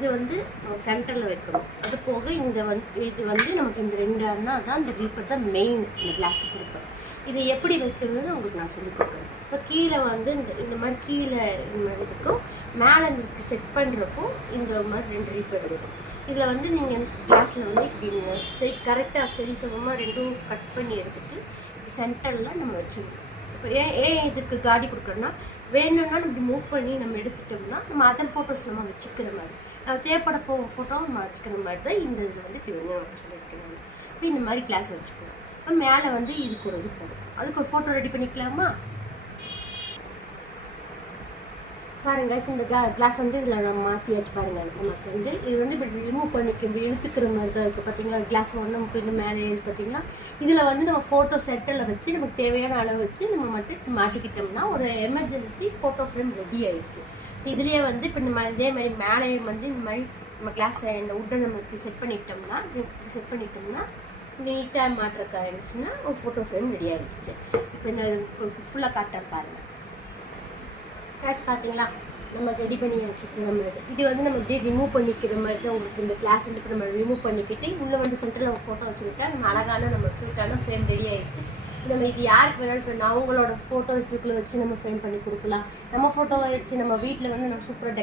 இது வந்து சென்டரில் வைக்கணும். அது போக இது வந்து நமக்கு இந்த 2 அண்ணா தான் இந்த ரீப்பர் தான் மெயின் இந்த கிளாஸ் ரீப்பர். இதை எப்படி வைக்கிறதுன்னு உங்களுக்கு நான் சொல்லிக் கொடுக்குறேன். இப்போ கீழே வந்து இந்த மாதிரி கீழே இந்த மாதிரி இருக்கும், மேலே இந்த செட் பண்ணுறக்கும் இந்த மாதிரி 2 ரீப்பர் இருக்கும். இதில் வந்து நீங்கள் கிளாஸில் வந்து இப்படி கரெக்டாக சரிசமமாக 2ம் கட் பண்ணி எடுத்துகிட்டு சென்டரில் நம்ம வச்சுருக்கோம். இப்போ ஏன் இதுக்கு காடி கொடுக்குறோன்னா, வேணும்னா இப்படி மூவ் பண்ணி நம்ம எடுத்துட்டோம்னா நம்ம அதர் ஃபோட்டோஸ் நம்ம வச்சுக்கிற மாதிரி, தேவைப்பட போகும் ஃபோட்டோ நம்ம வச்சுக்கிற மாதிரி தான் இந்த இதில் வந்து இப்படி வேணும் அப்படின்னு சொல்லியிருக்கேன். இப்போ இந்த மாதிரி கிளாஸ் வச்சுக்கணும். இப்போ மேலே வந்து இதுக்கு ஒரு இது போடும், அதுக்கு ஒரு ஃபோட்டோ ரெடி பண்ணிக்கலாமா? பாருங்க, இந்த கிளாஸ் வந்து இதில் நம்ம மாற்றியாச்சு. பாருங்கள், நமக்கு வந்து இது வந்து இப்படி ரிமூவ் பண்ணிக்க இழுத்துக்கிற மாதிரி தான் இருக்குது. பார்த்தீங்களா, கிளாஸ் ஒன்று பின்னு மேலே பார்த்தீங்கன்னா இதில் வந்து நம்ம ஃபோட்டோ செட்டில் வச்சு நமக்கு தேவையான அளவு வச்சு நம்ம மட்டும் மாட்டிக்கிட்டோம்னா ஒரு எமர்ஜென்சி ஃபோட்டோ ஃப்ரேம் ரெடி ஆயிடுச்சு. இதுலேயே வந்து இப்போ நம்ம இதே மாதிரி மேலே வந்து இந்த மாதிரி நம்ம கிளாஸை இந்த உட்டை நமக்கு செட் பண்ணிட்டோம்னா நீட்டாக மாற்றக்கு ஆயிடுச்சுன்னா ஒரு ஃபோட்டோ ஃப்ரேம் ரெடி ஆகிடுச்சு. இப்போ இந்த ஃபுல்லாக காட்டுறேன் பாருங்கள். கிளாஸ் பார்த்தீங்களா, நம்ம ரெடி பண்ணி வச்சுக்கிற மாதிரி. இது வந்து நம்ம இப்படியே ரிமூவ் பண்ணிக்கிற மாதிரி தான் உங்களுக்கு இந்த கிளாஸ் வந்து இப்போ நம்ம ரிமூவ் பண்ணிக்கிட்டு உள்ளே வந்து சென்டரில் ஒரு ஃபோட்டோ வச்சுக்கிட்டா நம்ம அழகான நம்ம க்யூட்டான ஃப்ரேம் ரெடி ஆகிடுச்சு. நம்ம இது யாருக்கு வேணாலும் ஃப்ரெண்ட் அவங்களோட ஃபோட்டோஸ் இதுக்குள்ள வச்சு நம்ம ஃப்ரேம் பண்ணி கொடுக்கலாம். நம்ம ஃபோட்டோவை வச்சு நம்ம வீட்டில் வந்து நம்ம சூப்பராக